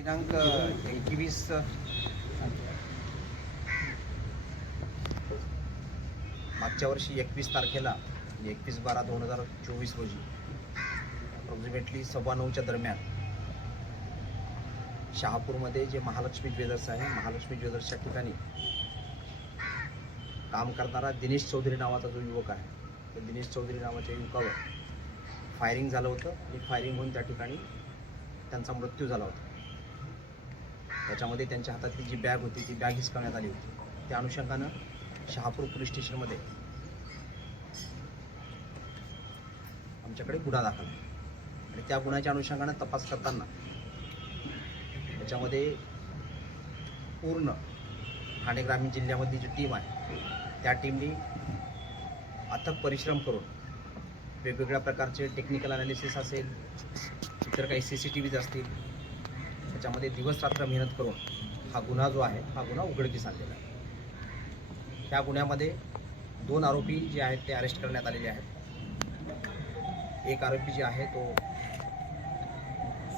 दिनांक एकवीस uh, uh, मागच्या वर्षी एकवीस तारखेला म्हणजे एकवीस बारा दोन हजार चोवीस रोजी अप्रॉक्सिमेटली सव्वा नऊच्या दरम्यान शहापूरमध्ये जे महालक्ष्मी ज्वेलर्स आहे महालक्ष्मी ज्वेलर्सच्या ठिकाणी काम करणारा दिनेश चौधरी नावाचा जो युवक आहे त्या दिनेश चौधरी नावाच्या युवकावर फायरिंग झालं होतं. आणि फायरिंग होऊन त्या ठिकाणी त्यांचा मृत्यू झाला होता. त्याच्यामध्ये त्यांच्या हातातली जी बॅग होती ती बॅग हिसकवण्यात आली होती. त्या अनुषंगानं शहापूर पोलीस स्टेशनमध्ये आमच्याकडे गुन्हा दाखल आणि त्या गुन्ह्याच्या अनुषंगानं तपास करताना त्याच्यामध्ये पूर्ण ठाणे ग्रामीण जिल्ह्यामधली जी टीम आहे त्या टीमनी अथक परिश्रम करून वेगवेगळ्या प्रकारचे टेक्निकल अनालिसिस असेल इतर काही सी सी टी व्हीज असतील त्याच्यामध्ये दिवस रात्र मेहनत करून हा गुन्हा जो आहे हा गुन्हा उघडकीस आणलेला आहे. त्या गुन्ह्यामध्ये दोन आरोपी जे आहेत ते अरेस्ट करण्यात आलेले आहेत. एक आरोपी जे आहे तो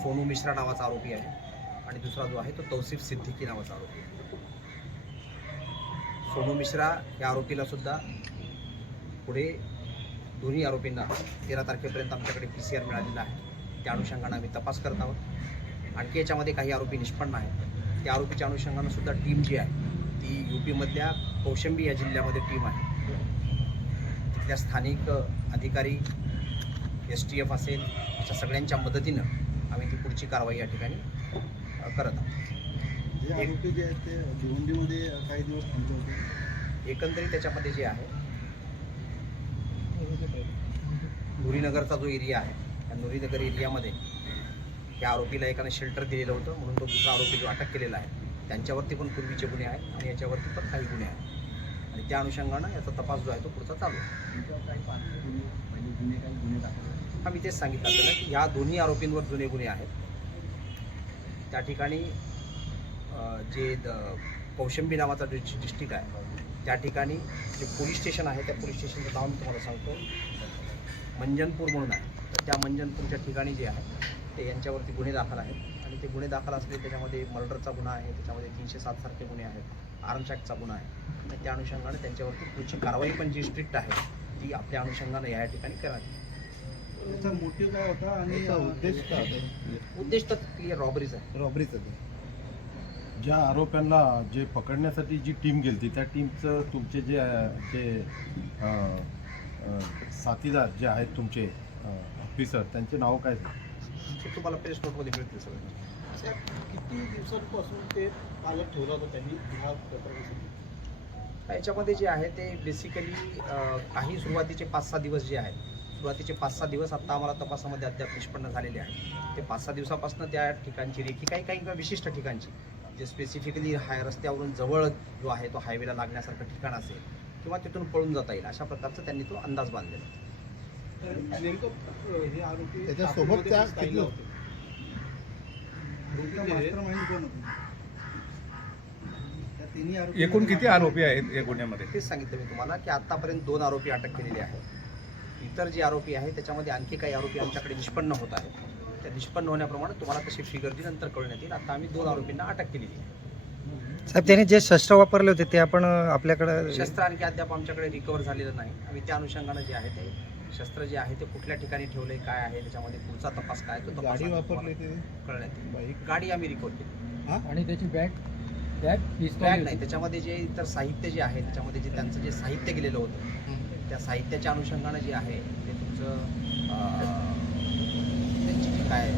सोनू मिश्रा नावाचा आरोपी आहे आणि दुसरा जो आहे तो तौसिफ सिद्दीकी नावाचा आरोपी आहे. सोनू मिश्रा या आरोपीला सुद्धा पुढे दोन्ही आरोपींना तेरा तारखेपर्यंत आमच्याकडे पी सी आर मिळालेला आहे. त्या अनुषंगानं आम्ही तपास करत आहोत. आणखी याच्यामध्ये काही आरोपी निष्पन्न आहेत. त्या आरोपीच्या अनुषंगानं सुद्धा टीम जी आहे ती यू पीमधल्या कौशंबी या जिल्ह्यामध्ये टीम आहे. तिथल्या स्थानिक अधिकारी एस टी एफ असेल अशा सगळ्यांच्या मदतीनं आम्ही ती पुढची कारवाई या ठिकाणी करत आहोत. जे आरोपी जे आहेत ते भिवंडीमध्ये काही दिवस होते. एकंदरीत त्याच्यामध्ये जे आहे नुरीनगरचा जो एरिया आहे त्या नुरीनगर एरियामध्ये त्या आरोपीला एकाने शेल्टर दिलेलं होतं म्हणून तो दुसरा आरोपी जो अटक केलेला आहे त्यांच्यावरती पण पूर्वीचे गुन्हे आहेत आणि याच्यावरती पण काही गुन्हे आहेत. आणि त्या अनुषंगानं याचा तपास जो आहे तो पुढचा चालू आहे. गुन्हे हा मी तेच सांगितलं आपल्याला की ह्या दोन्ही आरोपींवर जुने गुन्हे आहेत. त्या ठिकाणी जे द- कौशंबी नावाचा जो डिस्ट्रिक्ट आहे त्या ठिकाणी जे पोलीस स्टेशन आहे त्या पोलीस स्टेशनचं नाव मी तुम्हाला सांगतो. मंजनपूर म्हणून आहे. तर त्या मंजनपूरच्या ठिकाणी जे आहे ते यांच्यावरती गुन्हे दाखल आहेत आणि ते गुन्हे दाखल असले त्याच्यामध्ये मर्डरचा गुन्हा आहे त्याच्यामध्ये तीनशे सात सारखे गुन्हे आहेत आर्म्स ॲक्टचा गुन्हा आहे आणि त्या अनुषंगाने त्यांच्यावरती पुढची कारवाई पण जी स्ट्रिक्ट आहे ती आपल्या अनुषंगाने या ठिकाणी येईल. त्याचा मोटिव्ह काय होता आणि उद्देश काय होता? उद्देश तर क्लिअर रॉबरीज आहे रॉबरीचा ते. ज्या आरोप्यांना जे पकडण्यासाठी जी टीम गेलती त्या टीमचं तुमचे जे जे साथीदार जे आहेत तुमचे ऑफिसर त्यांचे नाव काय ते तुम्हाला प्रेस नोटमध्ये मिळतील सगळं. साहेब, किती दिवसांपासून ते पालक ठेवला होता त्यांनी ह्या प्रकरणासाठी? याच्यामध्ये जे आहे ते बेसिकली काही सुरुवातीचे पाच सहा दिवस जे आहेत सुरुवातीचे पाच सहा दिवस आत्ता आम्हाला तपासामध्ये अद्याप निष्पन्न झालेले आहेत. ते पाच सहा दिवसापासून त्या ठिकाणची रेखी काही काही किंवा विशिष्ट ठिकाणची जे स्पेसिफिकली हाय रस्त्यावरून जवळ जो आहे तो हायवेला लागण्यासारखं ठिकाण असेल किंवा तिथून पळून जाता येईल अशा प्रकारचा त्यांनी तो अंदाज बांधलेला त्याच्यासोबत त्या किती होते. आरोपी mastermind कोण होते? त्या तिन्ही आरोपी एकूण किती आरोपी आहेत या गुन्ह्यामध्ये? तेच सांगितलं मी तुम्हाला की आतापर्यंत दोन आरोपी अटक केलेले आहेत. इतर जे आरोपी आहेत त्याच्यामध्ये आणखी काही आरोपी आमच्याकडे निष्पन्न होत आहेत. त्या निष्पन्न होण्याप्रमाणे तुम्हाला तशी फिगर जी नंतर कळण्यात येईल. आता आम्ही दोन आरोपींना अटक केलेली आहे. साहेब त्यांनी जे शस्त्र वापरले होते ते आपण आपल्याकडे शस्त्र आणखी अद्याप आमच्याकडे रिकवर झालेलं नाही. आम्ही त्या अनुषंगानं जे आहे ते शस्त्र जे आहे ते कुठल्या ठिकाणी ठेवले काय आहे त्याच्यामध्ये पुढचा तपास काय तो तपास गाडी आम्ही वापरली तुम्हाला ते? कळण्यात येईल बाईक? गाडी आम्ही रिकवर केली. आणि त्याची बॅग? बॅग बॅग नाही त्याच्यामध्ये जे इतर साहित्य जे आहे त्याच्यामध्ये जे त्यांचं जे साहित्य गेलेलं होतं त्या साहित्याच्या अनुषंगानं जे आहे ते तुमचं अं, त्यांची जी काय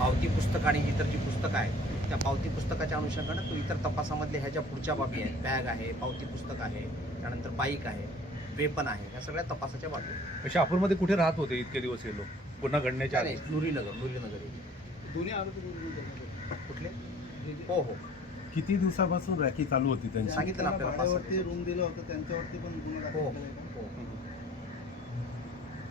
पावती पुस्तक आणि इतर जी पुस्तकं आहेत त्या पावती पुस्तकाच्या अनुषंगानं तो इतर तपासामधल्या ह्या ज्या पुढच्या बाबी आहेत. बॅग आहे पावती पुस्तक आहे त्यानंतर बाईक आहे. वेपन आहे. ह्या सगळ्या तपासाच्या बाबी आहेत. शहापूरमध्ये कुठे राहत होते इतके दिवस हे लोक? गुन्हा घडण्याच्या आधी? नुरीनगर नुरीनगर area. दोन्ही आरोपी दोन्ही जणांचे. कुठले? हो हो किती दिवसापासून रॅकी चालू होती त्यांची? सांगितलं ना त्यांना आपल्याला पाच सहा भाड्यावरती रूम दिलं होतं त्यांच्यावरती पण गुन्हा दाखल हो केलाय का? हो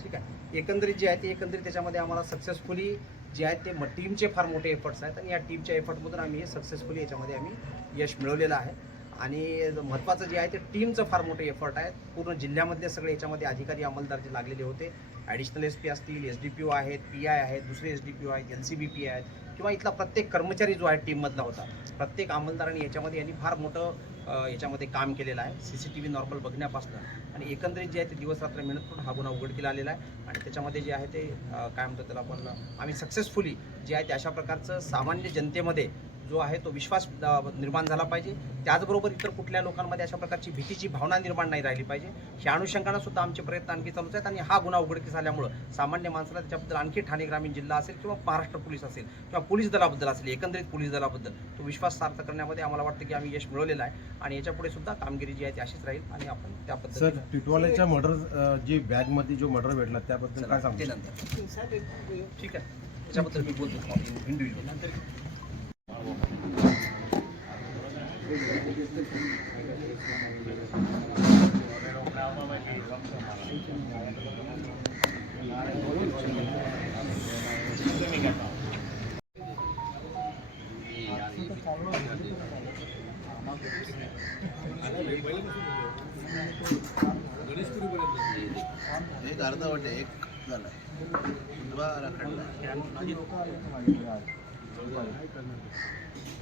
ठीक आहे. एकंदरीत जे आहे ते एकंदरीत त्याच्यामध्ये आम्हाला सक्सेसफुली जे आहेत ते टीमचे फार मोठे एफर्ट्स आहेत आणि या टीमच्या एफर्टमधून आम्ही सक्सेसफुली याच्यामध्ये आम्ही यश मिळवलेलं आहे. आणि महत्त्वाचं जे आहे ते टीमचं फार मोठे एफर्ट आहे. पूर्ण जिल्ह्यामधले सगळे याच्यामध्ये अधिकारी अंमलदार जे लागलेले होते. ॲडिशनल एस पी असतील एस डी पी ओ आहेत पी आय आहेत दुसरे एस डी पी ओ आहेत एन सी बी पी आहेत किंवा इथला प्रत्येक कर्मचारी जो आहे टीममधला होता. प्रत्येक अंमलदारांनी याच्यामध्ये यांनी फार मोठं याच्यामध्ये काम केलेलं आहे. C C T V normal बघण्यापासून. आणि एकंदरीत जे आहे ते दिवस रात्र मेहनत करून हा गुन्हा उघडकीला आलेला आहे. आणि त्याच्यामध्ये जे आहे ते काय म्हणतात त्याला आपण आम्ही सक्सेसफुली जे आहे ते अशा प्रकारचं सामान्य जनतेमध्ये जो आहे तो विश्वास निर्माण झाला पाहिजे. त्याचबरोबर इतर कुठल्या लोकांमध्ये अशा प्रकारची भीतीची भावना निर्माण नाही राहिली पाहिजे. ह्या अनुषंगानं सुद्धा आमचे प्रयत्न आणखी चालूच आहेत आणि हा गुन्हा उघडकीस आल्यामुळं सामान्य माणसाला त्याच्याबद्दल आणखी ठाणे ग्रामीण जिल्हा असेल किंवा महाराष्ट्र पोलीस असेल किंवा पोलीस दलाबद्दल असेल एकंदरीत पोलीस दलाबद्दल तो विश्वास सार्थ करण्यामध्ये आम्हाला वाटतं की आम्ही यश मिळवलेलं आहे. आणि याच्यापुढे सुद्धा कामगिरी जी आहे ती अशीच राहील आणि आपण त्या सर टिटवाल्याच्या मर्डर जी बॅगमध्ये जो मर्डर भेटला त्याबद्दल काय सांगतो नंतर. ठीक आहे. त्याच्याबद्दल मी बोलतो. इंडिव्हिज्युअल एक अर्धवट आहे एक झालाय かなり。